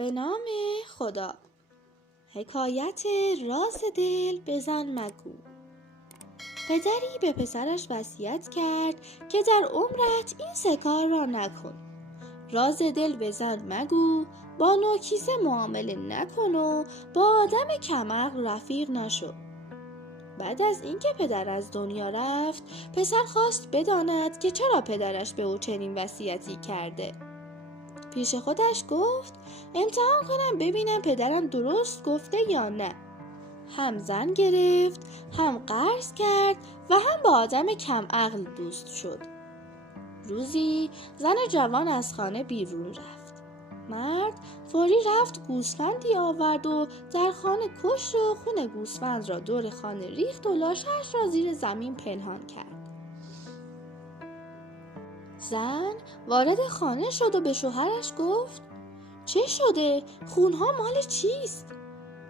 به نام خدا. حکایت راز دل بزن مگو. پدری به پسرش وصیت کرد که در عمرت این 3 کار را نکن. راز دل بزن مگو، با نوکیسه معامله نکن و با آدم کمعقل رفیق نشو. بعد از اینکه پدر از دنیا رفت، پسر خواست بداند که چرا پدرش به او چنین وصیتی کرده. پیش خودش گفت امتحان کنم ببینم پدرم درست گفته یا نه. هم زن گرفت، هم قرض کرد و هم با آدم کم عقل دوست شد. روزی زن جوان از خانه بیرون رفت. مرد فوری رفت گوسفندی آورد و در خانه کشت و خون گوسفند را دور خانه ریخت و لاشه‌اش را زیر زمین پنهان کرد. زن وارد خانه شد و به شوهرش گفت چه شده؟ خونها مال چیست؟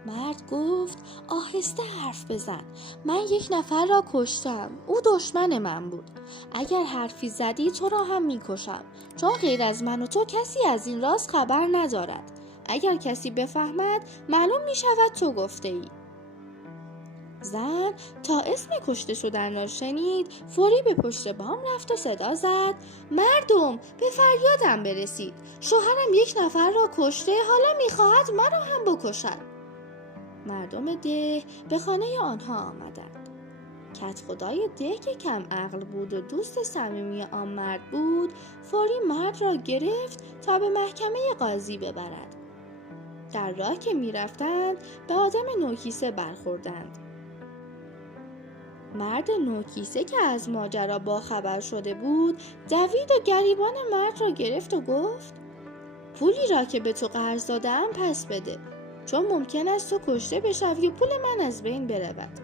مرد گفت آهسته حرف بزن. من 1 نفر را کشتم. او دشمن من بود. اگر حرفی زدی تو را هم میکشم، چون غیر از من و تو کسی از این راز خبر ندارد. اگر کسی بفهمد معلوم میشود تو گفته ای. زن تا اسم کشته شدن را شنید فوری به پشت بام رفت و صدا زد مردم به فریادم برسید. شوهرم 1 نفر را کشته، حالا میخواهد مرا هم بکشد. مردم ده به خانه آنها آمدند. کدخدای ده که کم عقل بود و دوست صمیمی آن مرد بود، فوری مرد را گرفت تا به محکمه قاضی ببرد. در راه که میرفتند به آدم نوکیسه برخوردند. مرد نوکیسه که از ماجرا باخبر شده بود دوید و گریبان مرد را گرفت و گفت پولی را که به تو قرض دادم پس بده، چون ممکن است تو کشته بشوی و پول من از بین برود.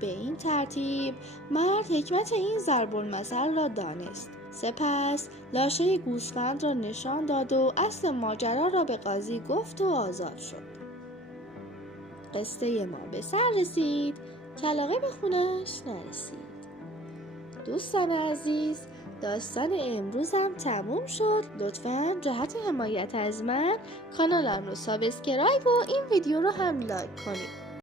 به این ترتیب مرد حکمت این ضرب المثل را دانست. سپس لاشه گوسفند را نشان داد و اصل ماجرا را به قاضی گفت و آزاد شد. قصه ما به سر رسید، کلاغه به خونش نرسید. دوستان عزیز، داستان امروزم تموم شد. لطفاً جهت حمایت از من کانالم رو سابسکرایب و این ویدیو رو هم لایک کنید.